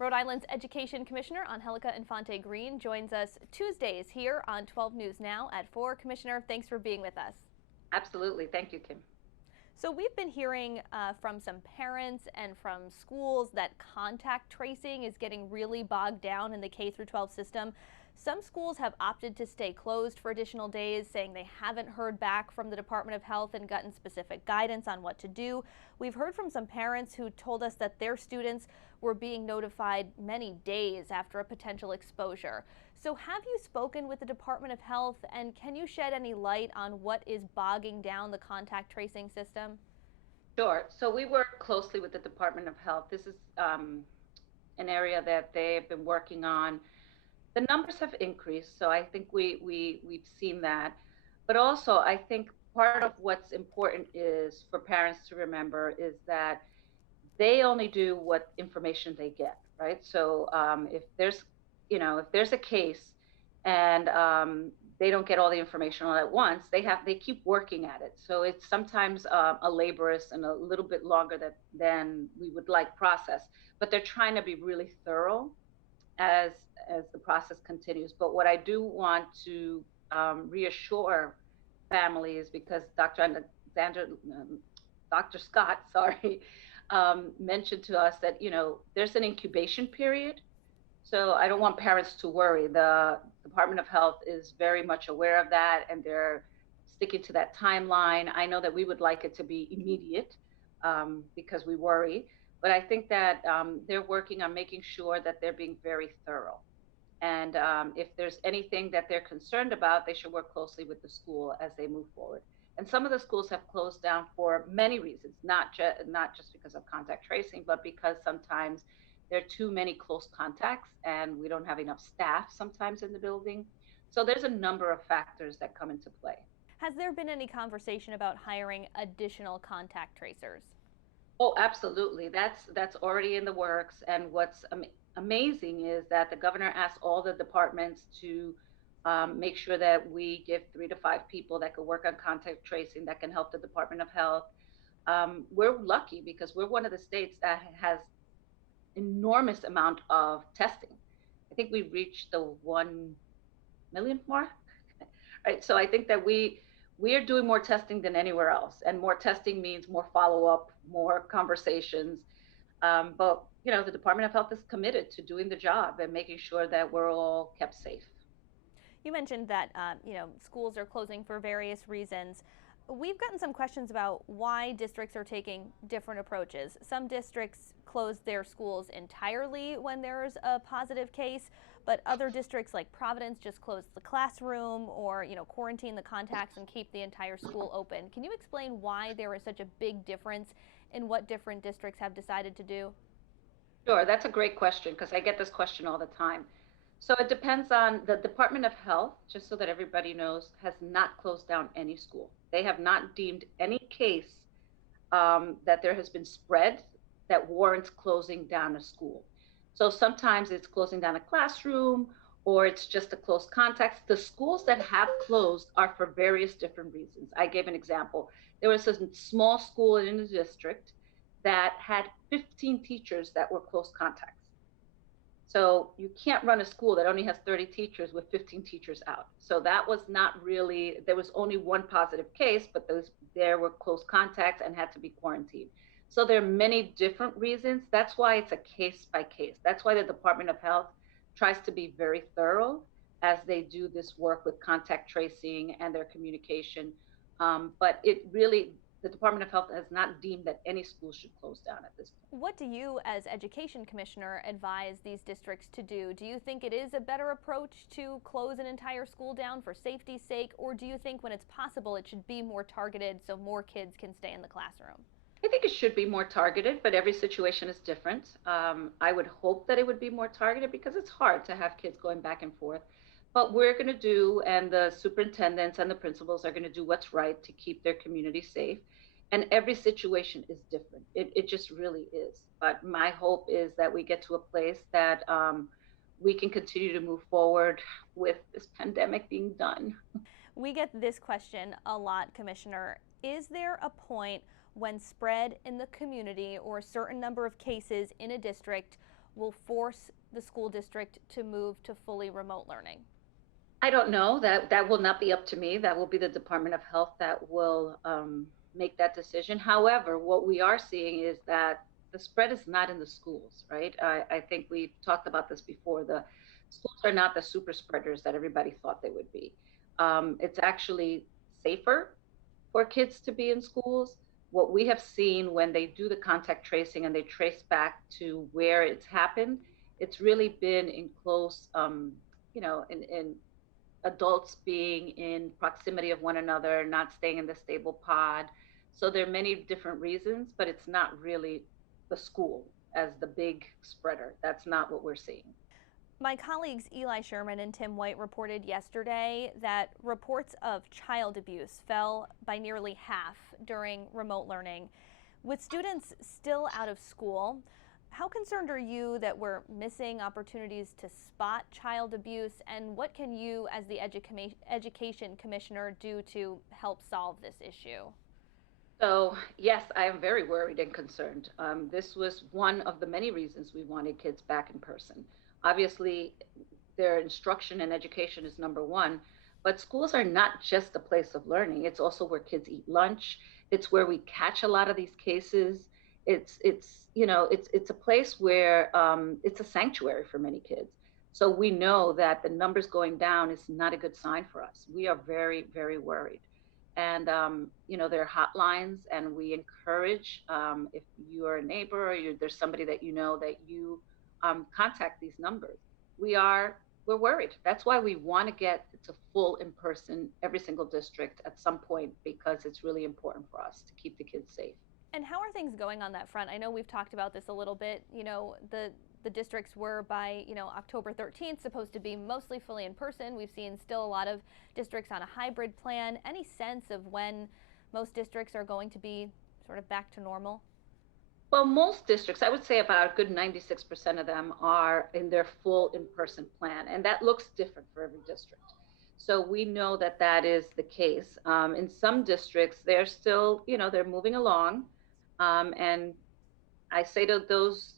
Rhode Island's Education Commissioner Angelica Infante-Green joins us Tuesdays here on 12 News Now at 4. Commissioner, thanks for being with us. Absolutely. Thank you, Kim. So we've been hearing from some parents and from schools that contact tracing is getting really bogged down in the K-12 system. Some schools have opted to stay closed for additional days, saying they haven't heard back from the Department of Health and gotten specific guidance on what to do. We've heard from some parents who told us that their students were being notified many days after a potential exposure. So have you spoken with the Department of Health, and can you shed any light on what is bogging down the contact tracing system? Sure. So we work closely with the Department of Health. This is an area that they've been working on. The numbers have increased, so I think we've seen that. But also, I think part of what's important is for parents to remember is that they only do what information they get, right? So if there's a case and they don't get all the information all at once, they keep working at it. So it's sometimes a laborious and a little bit longer than we would like process. But they're trying to be really thorough as the process continues. But what I do want to reassure families, because Dr. Scott, sorry, mentioned to us that there's an incubation period. So I don't want parents to worry. The Department of Health is very much aware of that, and they're sticking to that timeline. I know that we would like it to be immediate because we worry, but I think that they're working on making sure that they're being very thorough. And if there's anything that they're concerned about, they should work closely with the school as they move forward. And some of the schools have closed down for many reasons, not just because of contact tracing, but because sometimes there are too many close contacts and we don't have enough staff sometimes in the building. So there's a number of factors that come into play. Has there been any conversation about hiring additional contact tracers? Oh, absolutely. That's already in the works. And what's amazing is that the governor asked all the departments to make sure that we give 3 to 5 people that could work on contact tracing that can help the Department of Health. We're lucky because we're one of the states that has enormous amount of testing. I think we reached the 1 million mark. Right. So I think that we are doing more testing than anywhere else, and more testing means more follow-up, more conversations. But the Department of Health is committed to doing the job and making sure that we're all kept safe. You mentioned that schools are closing for various reasons. We've gotten some questions about why districts are taking different approaches. Some districts close their schools entirely when there's a positive case, but other districts like Providence just close the classroom or quarantine the contacts and keep the entire school open. Can you explain why there is such a big difference in what different districts have decided to do? Sure, that's a great question because I get this question all the time. So it depends on the Department of Health, just so that everybody knows, has not closed down any school. They have not deemed any case that there has been spread that warrants closing down a school. So sometimes it's closing down a classroom or it's just a close contact. The schools that have closed are for various different reasons. I gave an example. There was a small school in the district that had 15 teachers that were close contacts. So you can't run a school that only has 30 teachers with 15 teachers out. So that was not really, there was only one positive case, but there were close contacts and had to be quarantined. So there are many different reasons. That's why it's a case by case. That's why the Department of Health tries to be very thorough as they do this work with contact tracing and their communication. But the Department of Health has not deemed that any school should close down at this point. What do you, as Education Commissioner, advise these districts to do? Do you think it is a better approach to close an entire school down for safety's sake, or do you think when it's possible it should be more targeted so more kids can stay in the classroom? I think it should be more targeted, but every situation is different. I would hope that it would be more targeted because it's hard to have kids going back and forth. But we're going to do, and the superintendents and the principals are going to do what's right to keep their community safe. And every situation is different. It just really is. But my hope is that we get to a place that we can continue to move forward with this pandemic being done. We get this question a lot, Commissioner. Is there a point when spread in the community or a certain number of cases in a district will force the school district to move to fully remote learning? I don't know. That will not be up to me. That will be the Department of Health that will make that decision. However, what we are seeing is that the spread is not in the schools, right? I think we talked about this before. The schools are not the super spreaders that everybody thought they would be. It's actually safer for kids to be in schools. What we have seen when they do the contact tracing and they trace back to where it's happened, it's really been in close, in adults being in proximity of one another, not staying in the stable pod. So there are many different reasons, but it's not really the school as the big spreader. That's not what we're seeing. My colleagues Eli Sherman and Tim White reported yesterday that reports of child abuse fell by nearly half during remote learning. With students still out of school, how concerned are you that we're missing opportunities to spot child abuse, and what can you, as the education commissioner, do to help solve this issue? So, yes, I am very worried and concerned. This was one of the many reasons we wanted kids back in person. Obviously, their instruction and education is number one, but schools are not just a place of learning. It's also where kids eat lunch. It's where we catch a lot of these cases. It's a place where it's a sanctuary for many kids. So we know that the numbers going down is not a good sign for us. We are very, very worried. And there are hotlines, and we encourage, if you are a neighbor or there's somebody that you know, that you contact these numbers. We're worried. That's why we want to get to full in person every single district at some point, because it's really important for us to keep the kids safe. And how are things going on that front? I know we've talked about this a little bit. The districts were by, October 13th supposed to be mostly fully in person. We've seen still a lot of districts on a hybrid plan. Any sense of when most districts are going to be sort of back to normal? Well, most districts, I would say about a good 96% of them are in their full in-person plan, and that looks different for every district. So we know that that is the case. In some districts, they're still, they're moving along, and I say to those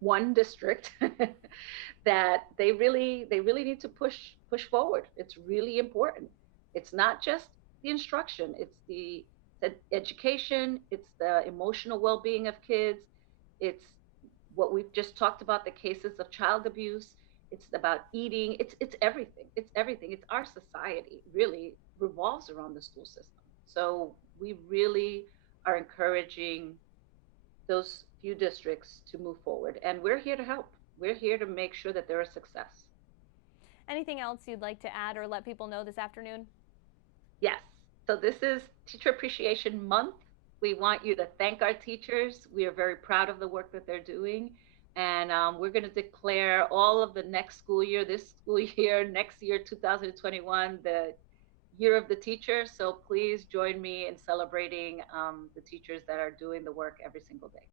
one district that they really need to push forward. It's really important. It's not just the instruction, it's the education, it's the emotional well-being of kids, it's what we've just talked about, the cases of child abuse. It's about eating. It's everything. It's everything. It's our society really revolves around the school system. So we really are encouraging those few districts to move forward. And we're here to help. We're here to make sure that they're a success. Anything else you'd like to add or let people know this afternoon? Yes. So this is Teacher Appreciation Month. We want you to thank our teachers. We are very proud of the work that they're doing. And we're going to declare all of the next school year, this school year, next year, 2021, the year of the teacher. So please join me in celebrating the teachers that are doing the work every single day.